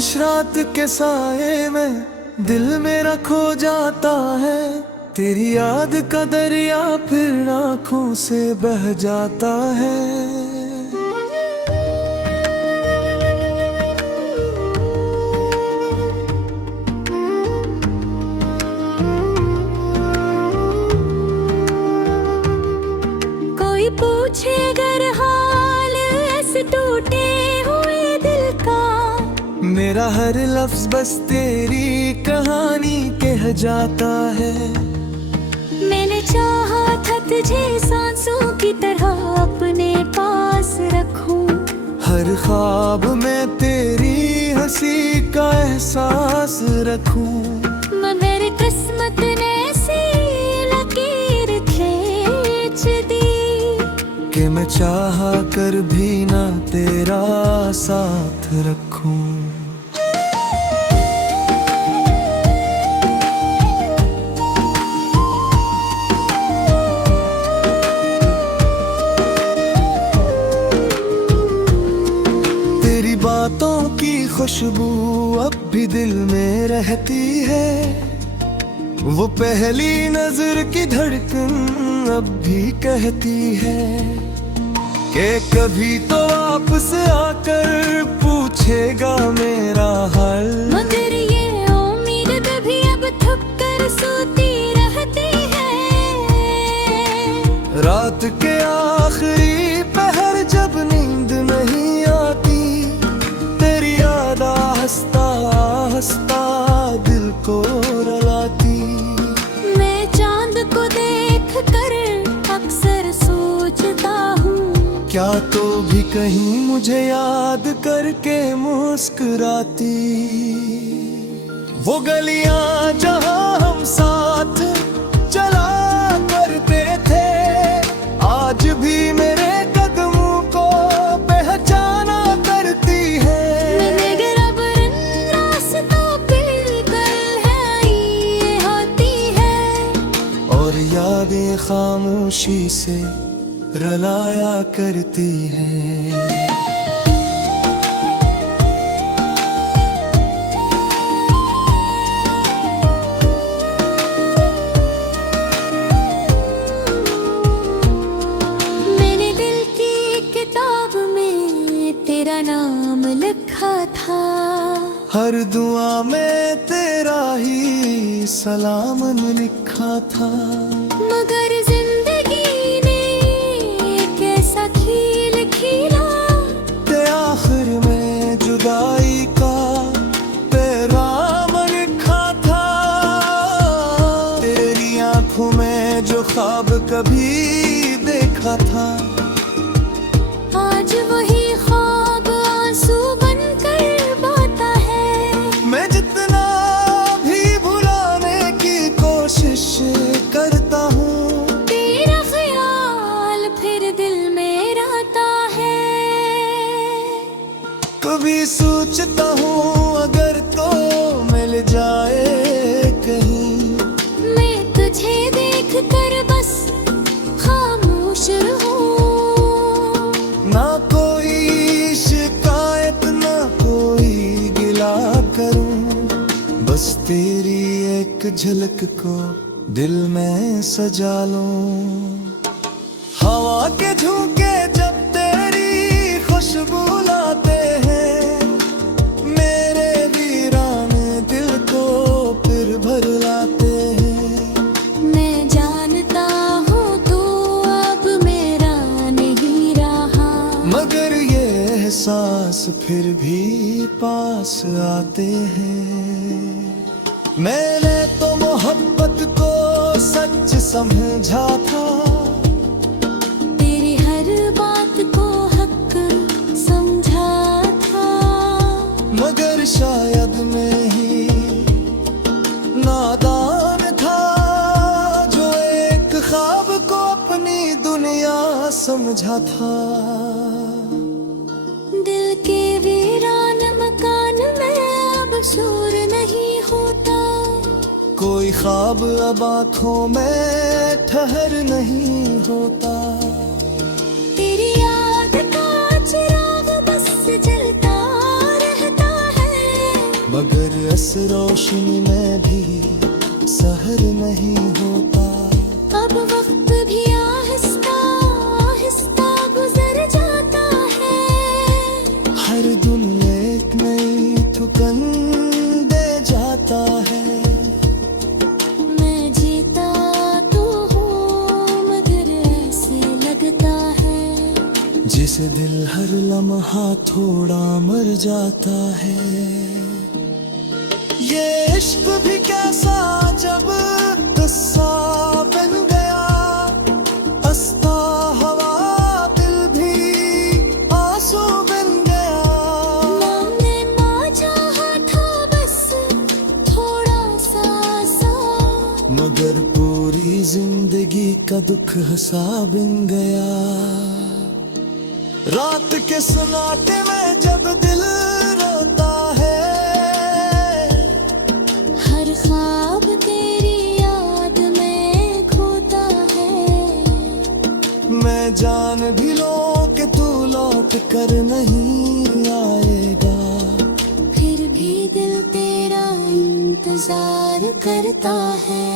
खामोश रात के साए में दिल मेरा खो जाता है। तेरी याद का दरिया फिर आँखों से बह जाता है। कोई पूछे अगर हाल ऐसे टूटे हुए दिल का, मेरा हर लफ्ज बस तेरी कहानी कह जाता है। मैंने चाहा था तुझे सांसों की तरह अपने पास रखूं, हर ख्वाब में तेरी हंसी का एहसास रखूं। मगर किस्मत ने ऐसी लकीर खींच दी कि मैं चाहा कर भी ना तेरा साथ रखूं। तेरी बातों की खुशबू अब भी दिल में रहती है। वो पहली नजर की धड़कन अब भी कहती है कि कभी तो आपसे आकर पूछेगा मेरा हाल। मगर ये उम्मीद भी अब थक कर सोती रहती है। रात के आखिरी पहर जब नींद नहीं आती, तेरी याद हंसता हंसता दिल को रुलाती। मैं चांद को देख कर अक्सर सोचता हूँ, क्या तो भी कहीं मुझे याद करके मुस्कुराती। वो गलियां जहां हम साथ चला करते थे, आज भी मेरे कदमों को पहचाना करती है। मगर अब इन रास्तों पे कल है ये होती है, और यादें खामोशी से रुलाया करती है। मैंने दिल की किताब में तेरा नाम लिखा था, हर दुआ में तेरा ही सलाम लिखा था। मगर जिंदगी ने कैसा खील खीला ते आखिर में जुदाई का पैगाम लिखा था। तेरी आंखों में जो ख्वाब कभी देखा था, आज वही ख्वाब आंसू बनकर बहता है। मैं जितना भी भुलाने की कोशिश करता हूँ, तेरा ख्याल फिर दिल में रहता है। कभी सोचता हूँ अगर तो मिल जाए कहीं, मैं तुझे देख कर बस खामोश हूँ। ना कोई शिकायत ना कोई गिला करूं, बस तेरी एक झलक को दिल में सजा लूं। हवा के झोंके जब तेरी खुशबू लाते हैं, मेरे वीरान दिल को फिर भर लाते हैं। मैं जानता हूँ तू अब मेरा नहीं रहा, मगर ये एहसास फिर भी पास आते हैं। मैंने तो मोहब्बत को सच समझा था, तेरी हर बात को हक समझा था। मगर शायद मैं ही नादान था, जो एक ख्वाब को अपनी दुनिया समझा था। दिल के वीरान मकान में अब शोर नहीं होता, कोई ख्वाब अब आँखों में ठहर नहीं होता। तेरी याद का चिराग बस जलता रहता है। मगर इस रोशनी में भी सहर नहीं होता। अब वक्त भी आहिस्ता आहिस्ता गुजर जाता है। हर दिन एक नई थकन दे जाता है। मैं जीता तो हूँ मगर ऐसे लगता है जिसे दिल हर लम्हा थोड़ा मर जाता है। ये इश्क भी कैसा जब किस्सा बन गया, हंसता हवा दिल भी आंसू बन गया। मैंने ना चाहा था बस थोड़ा सा मगर पूरी जिंदगी का दुख हंसा बन गया। रात के सन्नाटे में जब दिल रोता है, हर ख्वाब तेरी याद में खोता है। मैं जान भी लूं कि तू लौट कर नहीं आएगा, फिर भी दिल तेरा इंतजार करता है।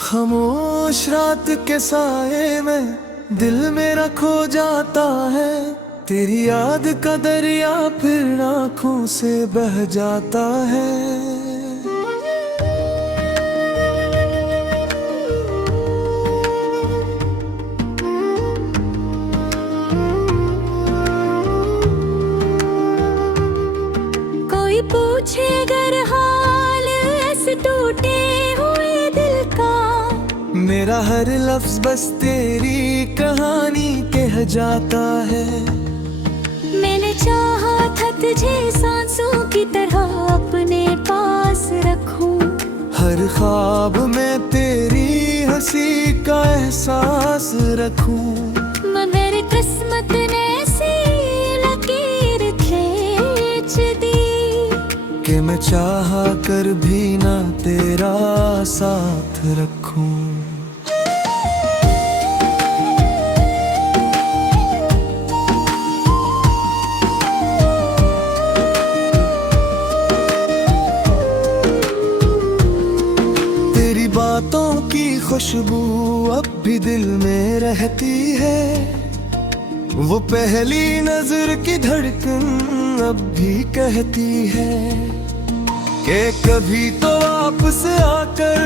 खामोश रात के साए में दिल मेरा खो जाता है। तेरी याद का दरिया फिर आँखों से बह जाता है। कोई पूछे अगर हाल ऐसे टूटे हुए दिल का, मेरा हर लफ्ज बस तेरी कहानी कह जाता है। मैंने चाहा था तुझे सांसों की तरह अपने पास रखूं, हर ख्वाब में तेरी हंसी का एहसास रखूं। मगर किस्मत ने ऐसी लकीर खींच दी कि मैं चाहा कर भी ना तेरा साथ रखूं। तेरी बातों की खुशबू अब भी दिल में रहती है। वो पहली नजर की धड़कन अब भी कहती है कि कभी तो वापस आकर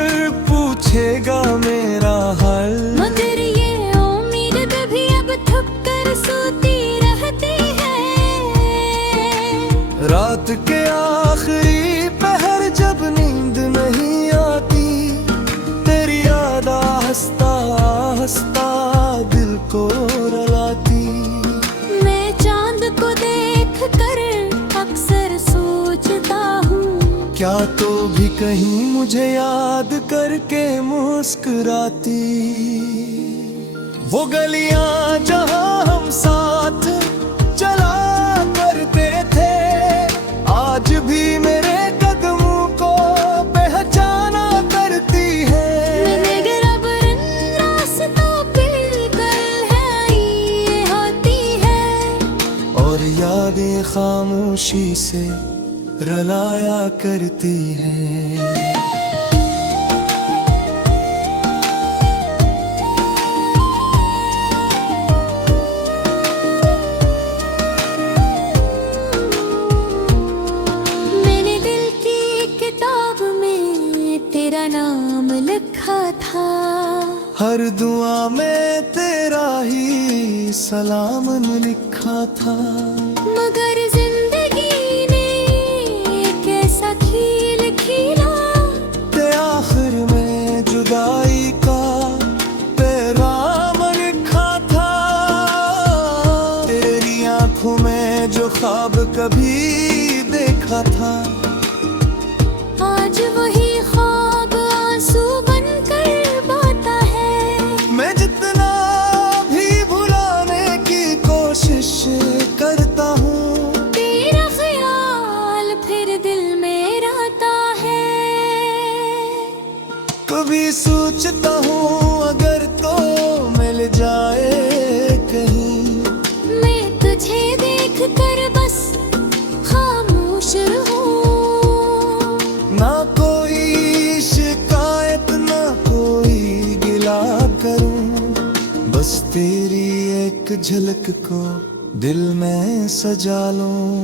पूछेगा मेरा हाल। मगर ये उम्मीद भी अब थक कर सोती रहती है। रात के आखिरी पहर जब नींद नहीं आती, तेरी याद हंसता हंसता दिल को रुलाती। मैं चांद को देख कर अक्सर सोचता हूँ, क्या तो भी कहीं मुझे याद करके मुस्कुराती। वो गलियां जहां हम साथ चला करते थे, आज भी मेरे कदमों को पहचाना करती है। मगर अब इन रास्तों पे कल है ये होती है, और यादें खामोशी से रुलाया करती है। मैंने दिल की किताब में तेरा नाम लिखा था, हर दुआ में तेरा ही सलाम लिखा था। मगर जिंदगी ने कैसा खील खीला, ते आखिर में जुदाई का पैगाम लिखा था। तेरी आंखों में जो ख्वाब कभी देखा था, आज वही ख्वाब आंसू बनकर बहता है। मैं जितना भी भुलाने की कोशिश करता हूँ, कभी सोचता हूँ अगर तो मिल जाए कहीं, मैं तुझे देख कर बस खामोश रहूं। ना कोई शिकायत ना कोई गिला करूं, बस तेरी एक झलक को दिल में सजा लूं।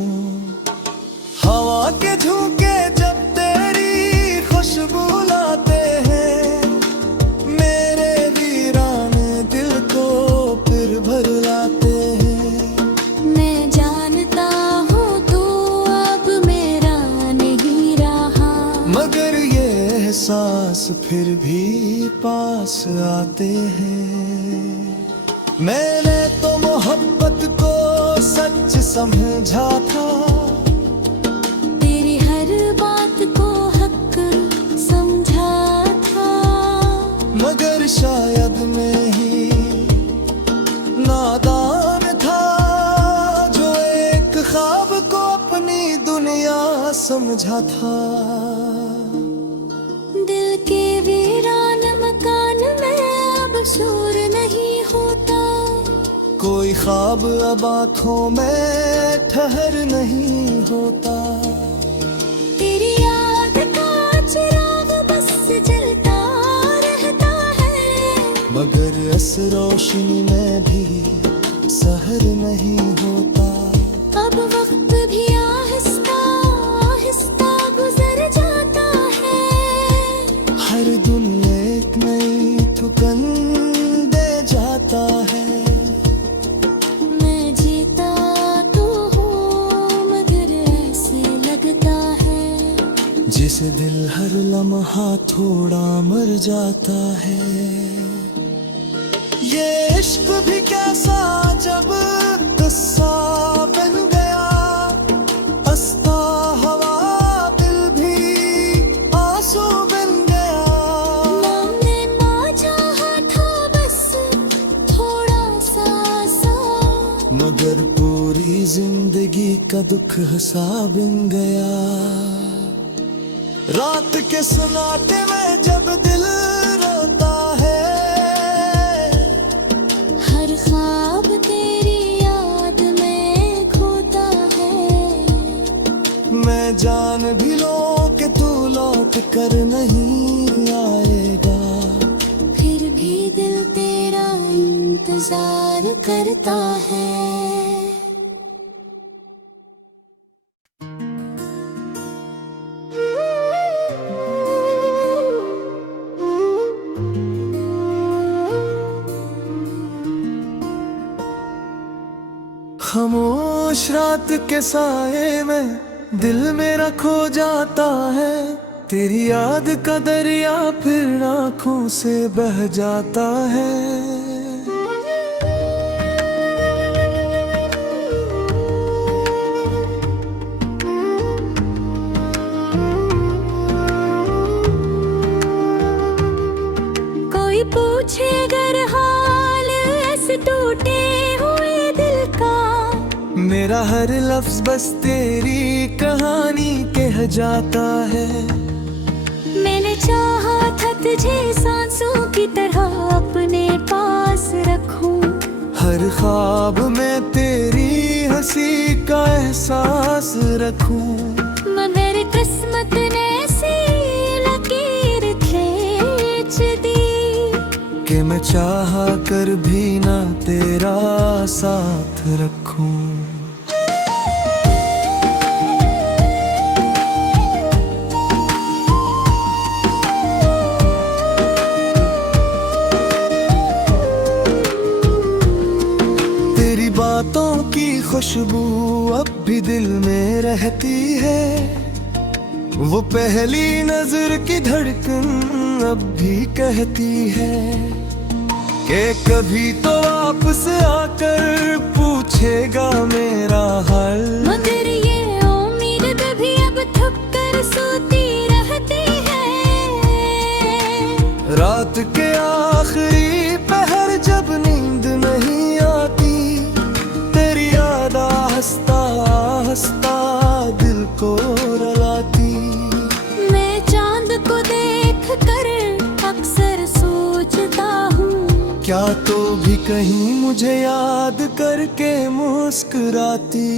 हवा के झोंके जब तेरी खुशबू लाते हैं, मेरे वीराने दिल को फिर भर लाते हैं। मैं जानता हूँ तू अब मेरा नहीं रहा, मगर ये एहसास फिर भी पास आते हैं। मैंने तो मोहब्बत को सच समझा था, तेरी हर बात को हक समझा था, मगर शायद मैं ही नादान था जो एक ख्वाब को अपनी दुनिया समझा था। दिल के वीरान मकान में अब शोर नहीं होता, कोई ख्वाब अब आँखों में ठहर नहीं होता। तेरी याद का चिराग बस जलता रहता है, मगर इस रोशनी में भी सहर नहीं होता। अब वक्त भी आहिस्ता आहिस्ता गुजर जाता है, हर दिन एक नई थकन दे जाता है। मैं जीता तो हूँ मगर ऐसे लगता है, जिसे दिल हर लम्हा थोड़ा मर जाता है। ये इश्क भी कैसा जब किस्सा बन गया, हंसता हवा दिल भी आंसू बन गया। मैंने ना चाहा था बस थोड़ा सा, मगर पूरी जिंदगी का दुख हंसा बन गया। रात के सन्नाटे में जब दिल रोता है, हर ख्वाब तेरी याद में खोता है। मैं जान भी लूं कि तू लौट कर नहीं आएगा, फिर भी दिल तेरा इंतजार करता है। खामोश रात के साए में दिल मेरा खो जाता है, तेरी याद का दरिया फिर आँखों से बह जाता है। कोई पूछे अगर हाल ऐसे टूटे हुए दिल का, मेरा हर लफ्ज बस तेरी कहानी कह जाता है। मैंने चाहा था तुझे सांसों की तरह अपने पास रखूं, हर ख्वाब में तेरी हंसी का एहसास रखूं, मगर किस्मत ने ऐसी लकीर खींच दी कि मैं चाहा कर भी ना तेरा साथ रखूं। तेरी बातों की खुशबू अब भी दिल में रहती है, वो पहली नजर की धड़कन अब भी कहती है कि कभी तो वापस आकर पूछेगा मेरा हाल। मगर ये उम्मीद कभी अब थक कर सोती रहती है, रात के आखिरी पहर जब नींद नहीं आती, तेरी याद हंसता हंसता दिल को रुलाती। मैं चांद को देख कर रातों भी कहीं मुझे याद करके मुस्कुराती,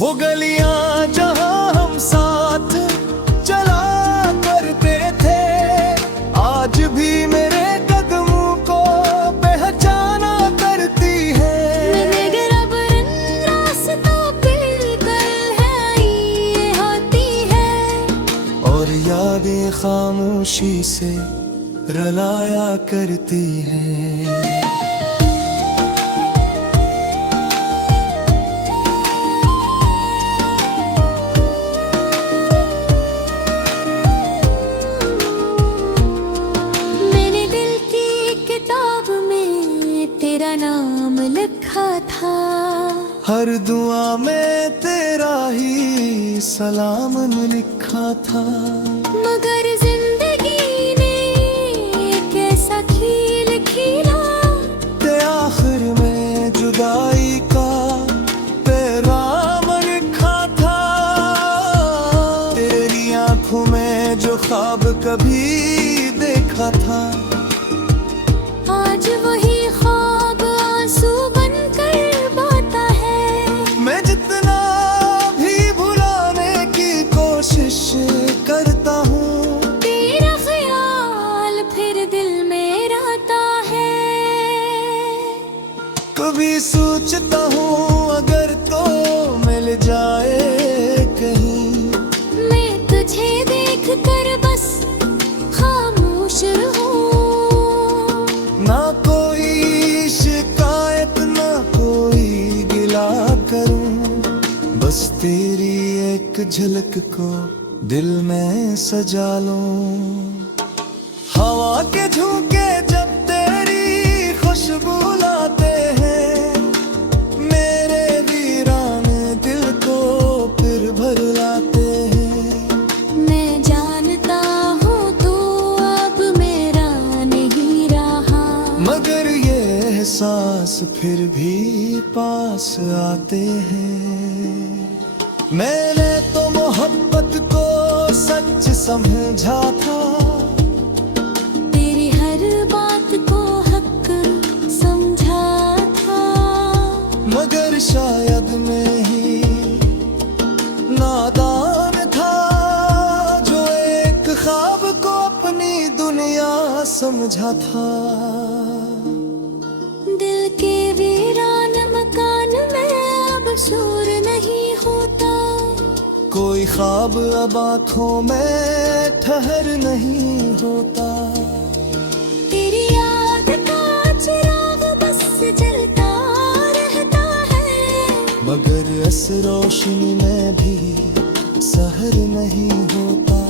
वो गलियां जहां हम साथ चला करते थे, आज भी मेरे कदमों को पहचाना करती है। मैंने गिरब इन रास्तों पे कल है ये होती है, और यादें खामोशी से रुलाया करती है। मैंने दिल की किताब में तेरा नाम लिखा था, हर दुआ में तेरा ही सलाम लिखा था, मगर जिंदगी ने कैसा खेल खेला, ते आखिर में जुदाई का पैगाम लिखा था। तेरी आंखों में जो ख्वाब कभी देखा था, आज वही ख्वाब आंसू बनकर बाता है। मैं जितना भी भुलाने की कोशिश करता हूँ, तेरा ख्याल फिर दिल में रहता है। कभी सोचता हूँ अगर तो मिल जाए कहीं, मैं तुझे देख कर बस खामोश रहूं, ना कोई शिकायत ना कोई गिला करूं, बस तेरी एक झलक को दिल में सजा लूं। हवा के झोंके जब तेरी खुशबू लाते हैं, मेरे वीरान दिल को फिर भर लाते हैं। मैं जानता हूँ तू अब मेरा नहीं रहा, मगर ये एहसास फिर भी पास आते हैं। मैंने तो मोहब्बत को सच समझा था, तेरी हर बात को हक समझा था, मगर शायद मैं ही नादान था, जो एक ख्वाब को अपनी दुनिया समझा था। दिल के वीरान मकान में अब शोर नहीं होता, कोई ख्वाब अब आँखों में ठहर नहीं होता, तेरी याद का चिराग बस जलता रहता है, मगर इस रोशनी में भी सहर नहीं होता।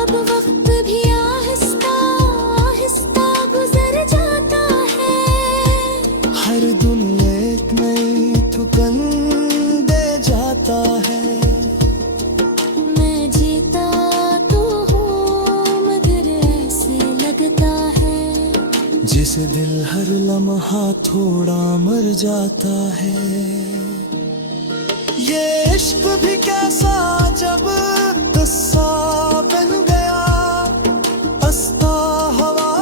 अब वक्त भी आहिस्ता आहिस्ता गुजर जाता है, हर दिन एक नई थकन दे जाता है। मैं जीता तो हूँ मगर ऐसे लगता है, जिस दिल हर लम्हा थोड़ा मर जाता है। ये इश्क भी कैसा जब किस्सा बन गया, हंसता हवा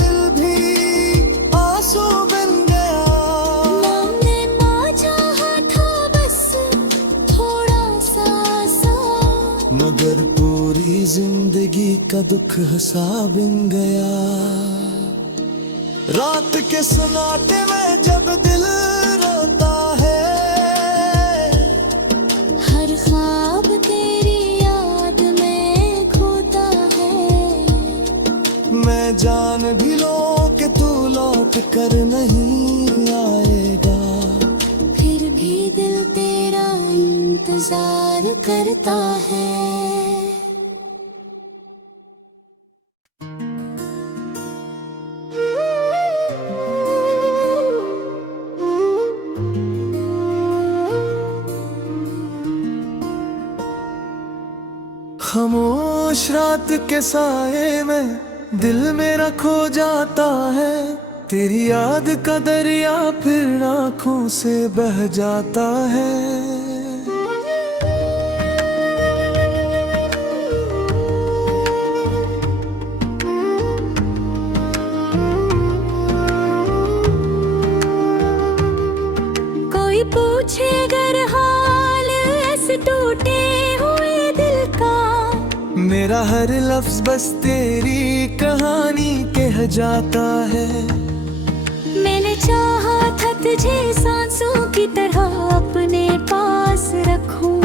दिल भी आंसू बन गया। मैंने ना चाहा था बस थोड़ा सा सा, मगर पूरी जिंदगी का दुख हंसा बन गया। रात के सन्नाटे में जब दिल रोता है, हर ख्वाब तेरी याद में खोता है, मैं जान भी लूं कि तू लौट कर नहीं आएगा, फिर भी दिल तेरा इंतजार करता है। खामोश रात के साए में दिल मेरा खो जाता है, तेरी याद का दरिया फिर आँखों से बह जाता है। मेरा हर लफ्ज बस तेरी कहानी कह जाता है। मैंने चाहा था तुझे सांसों की तरह अपने पास रखूं,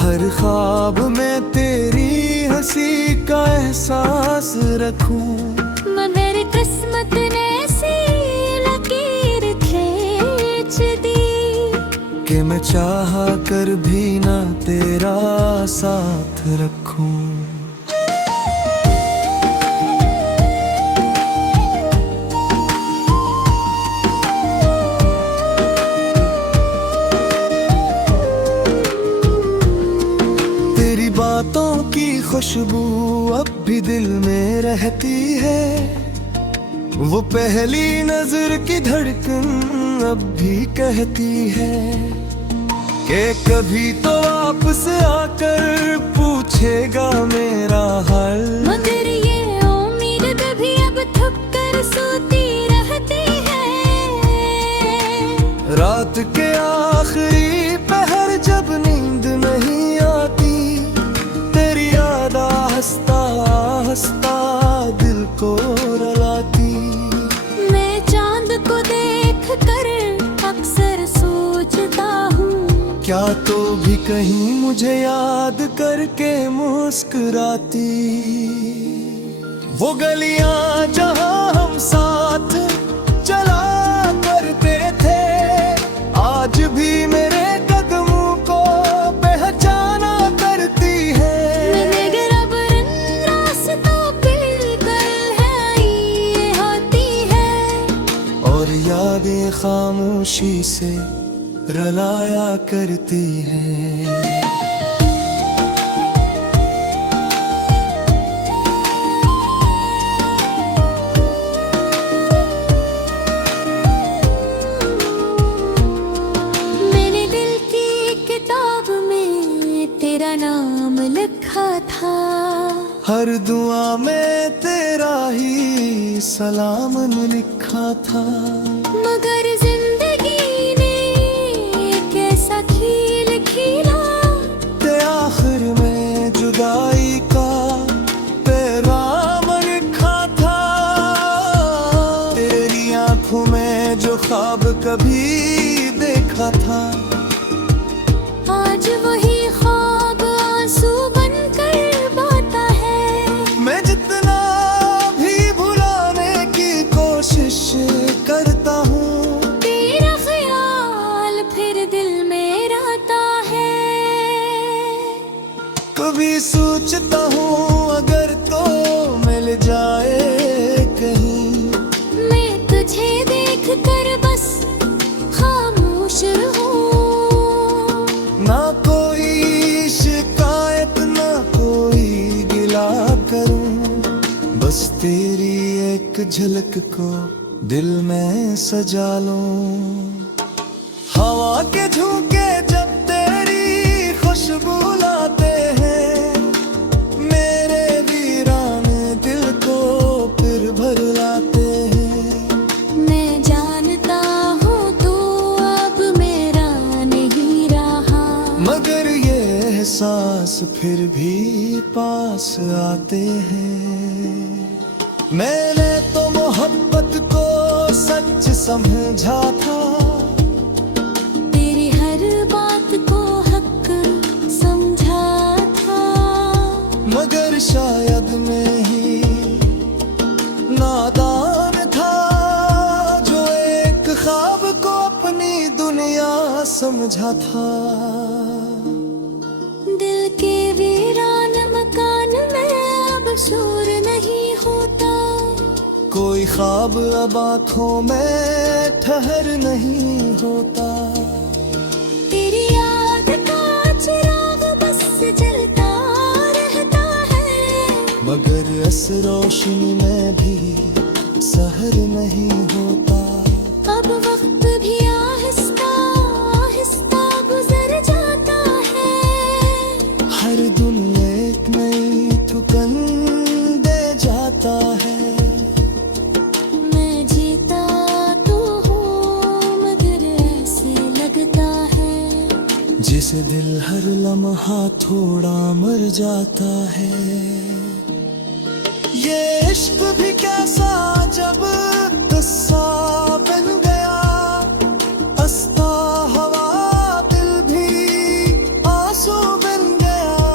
हर ख्वाब में तेरी हंसी का एहसास रखूं। मगर किस्मत ने ऐसी लकीर खींच दी कि मैं चाहा कर भी ना तेरा साथ रखूं। तेरी बातों की खुशबू अब भी दिल में रहती है, वो पहली नजर की धड़कन अब भी कहती है कि कभी तो वापस आकर पूछेगा मेरा हाल। मगर ये उम्मीद भी अब थक कर सोती रहती है। रात के आखिरी पहर जब नींद नहीं आती, तेरी याद हंसता हंसता दिल को रुलाती। मैं चांद को देख कर अक्सर सोचता हूँ, क्या तो भी कहीं मुझे याद करके मुस्कुराती। वो गलियां जहां हम साथ चला करते थे, आज भी मेरे कदमों को पहचाना करती है। मगर अब रास्तों पे कल है ये होती है, और यादें खामोशी से रुलाया करती है। मैंने दिल की किताब में तेरा नाम लिखा था, हर दुआ में तेरा ही सलाम लिखा था। मगर जिंदगी ने कैसा खील खीला, ते आखिर में जुदाई का पैगाम लिखा था। तेरी आंखों में जो ख्वाब कभी देखा था, आज वही ख्वाब आंसू बनकर बाता है। मैं जितना भी भुलाने की कोशिश करता हूँ, तेरा ख्याल फिर दिल में रहता है। कभी सोचता हूँ अगर तो मिल जाए कहीं, मैं तुझे देख कर बस खामोश हूँ। ना कोई शिकायत ना कोई गिला करूं, बस तेरी एक झलक को दिल में सजा लूं। हवा के झोंके जब तेरी खुशबू लाते हैं, मेरे वीरान दिल को फिर भर लाते हैं। मैं जानता हूँ तू अब मेरा नहीं रहा, मगर ये एहसास फिर भी पास आते हैं। मैंने तो मोहब्बत को सच समझा था, तेरी हर बात को हक समझा था। मगर शायद मैं ही नादान था, जो एक ख्वाब को अपनी दुनिया समझा था। दिल के वीरान मकान में अब शोर नहीं होता, कोई ख्वाब अब आँखों में ठहर नहीं होता। तेरी याद का चिराग बस जलता रहता है, मगर इस रोशनी में भी सहर नहीं होता। अब वक्त भी आहिस्ता आहिस्ता गुजर जाता है। हर दिन एक नई थकन दे जाता है। मैं जीता तो हूँ मगर ऐसे लगता है, जिस से दिल हर लम्हा थोड़ा मर जाता है। ये इश्क भी कैसा जब किस्सा बन गया, हंसता हवा दिल भी आंसू बन गया।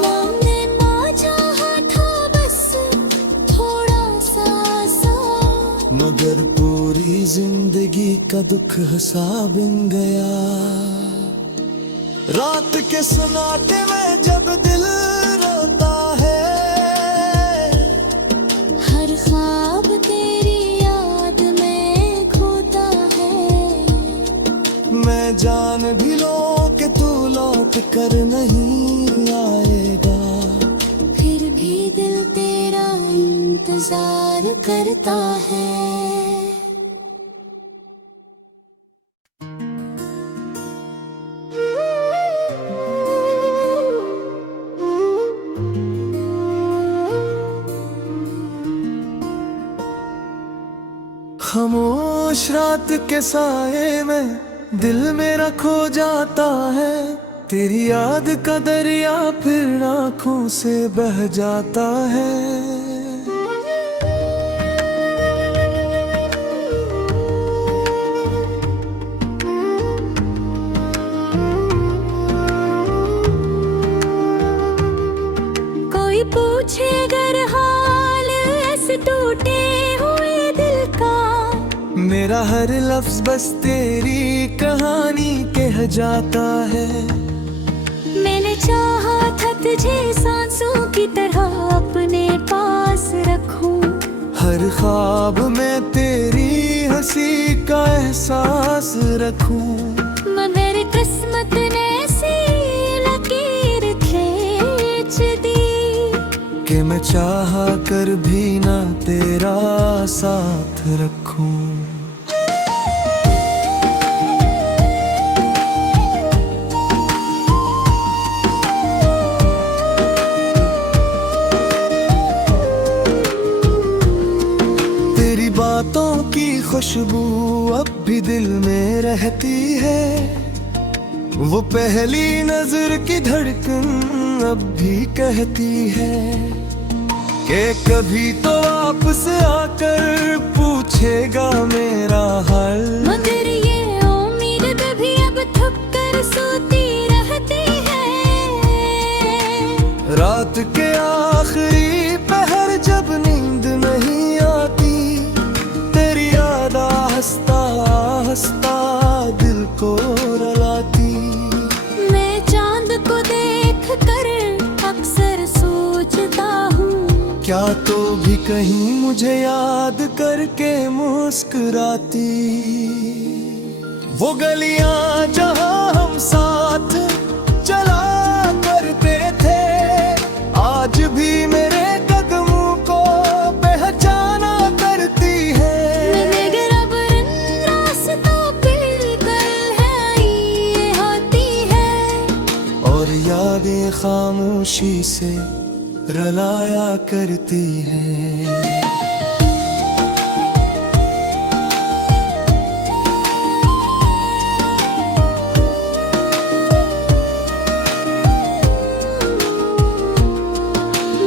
मैंने ना चाहा था बस थोड़ा सा मगर पूरी जिंदगी का दुख हंसा बन गया। रात के सन्नाटे में जब दिल रोता है, हर ख्वाब तेरी याद में खोता है। मैं जान भी लूं कि तू लौट कर नहीं आएगा, फिर भी दिल तेरा इंतजार करता है। खामोश रात के साए में दिल मेरा खो जाता है। तेरी याद का दरिया फिर आँखों से बह जाता है। कोई पूछे अगर हाल ऐसे टूटे हुए दिल का, मेरा हर लफ्ज बस तेरी कहानी कह जाता है। मैंने चाहा था तुझे सांसों की तरह अपने पास रखूं, हर ख्वाब में तेरी हंसी का एहसास रखूं। मगर किस्मत ने ऐसी लकीर खींच दी कि मैं चाहा कर भी ना तेरा साथ रखूं। तेरी बातों की खुशबू अब भी दिल में रहती है, वो पहली नजर की धड़कन अब भी कहती है कि कभी तो वापस आकर पूछेगा मेरा हाल। मगर ये उम्मीद भी अब थक कर सोती रहती है। रात के आखिरी पहर जब नींद नहीं आती, तेरी याद हंसता हंसता दिल को रुलाती। मैं चांद को देख कर अक्सर सोचता हूँ, क्या तो भी कहीं मुझे याद करके मुस्कुराती। वो गलियां जहां हम साथ चला करते थे, आज भी मेरे कदमों को पहचाना करती है। मगर अब रास्तों बिल्कुल है ये होती है, और यादें खामोशी से रुलाया करती है।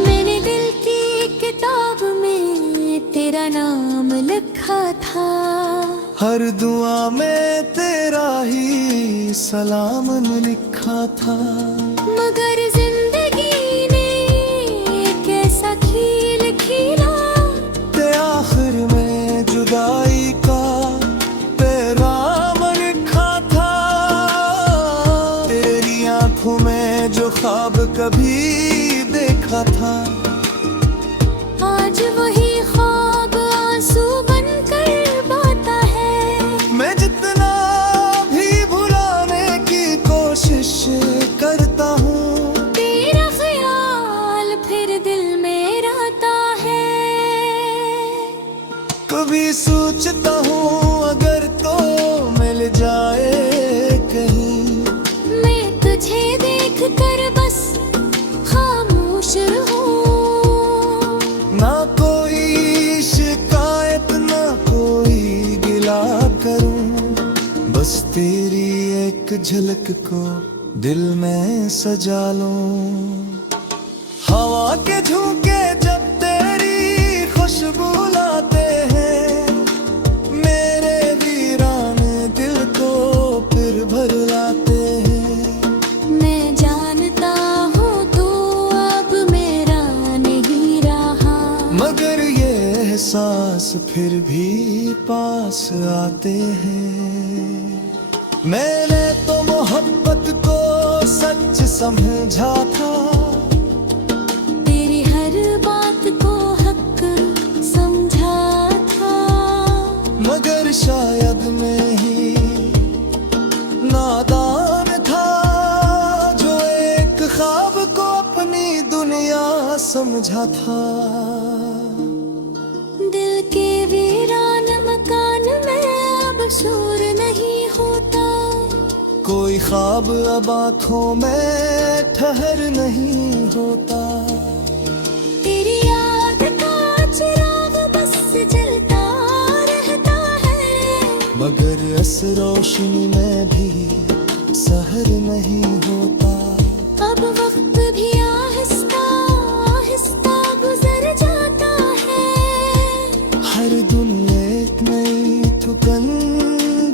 मैंने दिल की किताब में तेरा नाम लिखा था, हर दुआ में तेरा ही सलाम लिखा था। मगर जिंदगी ने कैसा खील खीला, ते आखिर में जुदाई का पैगाम लिखा था। तेरी आंखों में जो ख्वाब कभी देखा था, आज वही ख्वाब आंसू बनकर बहता है। मैं जितना भी भुलाने की कोशिश करता हूँ, तेरा ख्याल फिर दिल में रहता है। कभी सोचता हूँ अगर तो मिल जाए कहीं, मैं तुझे देख कर बस खामोश रहूं। ना कोई शिकायत ना कोई गिला करूं, बस तेरी एक झलक को दिल में सजा लूं। हवा के झोंके जब तेरी खुशबू लाते हैं, मेरे वीरान दिल को फिर भर लाते हैं। मैं जानता हूँ तू अब मेरा नहीं रहा, मगर ये एहसास फिर भी पास आते हैं। मैंने तो मोहब्बत को सच समझा था, तेरी हर बात को हक समझा था, मगर शायद मैं ही नादान था, जो एक ख्वाब को अपनी दुनिया समझा था। दिल के वीरान मकान में अब शोर नहीं होता, कोई ख्वाब अब आँखों में ठहर नहीं होता। तेरी याद का चिराग बस जलता रहता है, मगर इस रोशनी में भी सहर नहीं होता। अब वक्त भी आहिस्ता आहिस्ता गुजर जाता है, हर दिन एक नई ठुकन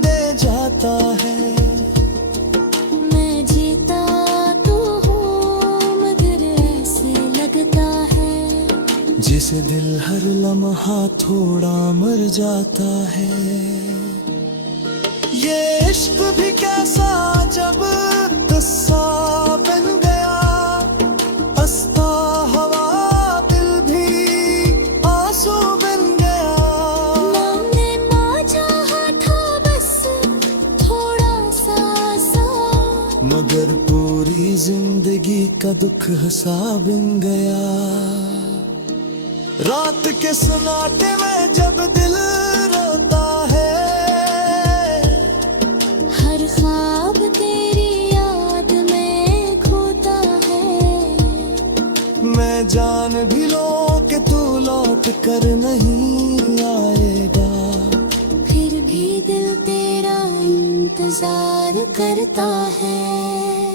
दे जाता है। मैं जीता तो हूँ मगर ऐसे लगता है, जिसे दिल हर लम्हा थोड़ा मर जाता है। ये इश्क भी कैसा जब किस्सा बन गया, हंसता हवा दिल भी आंसू बन गया। मैंने ना चाहा था बस थोड़ा सा, मगर पूरी जिंदगी का दुख हंसा बन गया। रात के सन्नाटे में जब दिल रोता है, हर ख्वाब तेरी याद में खोता है। मैं जान भी लूं कि तू लौट कर नहीं आएगा, फिर भी दिल तेरा इंतजार करता है।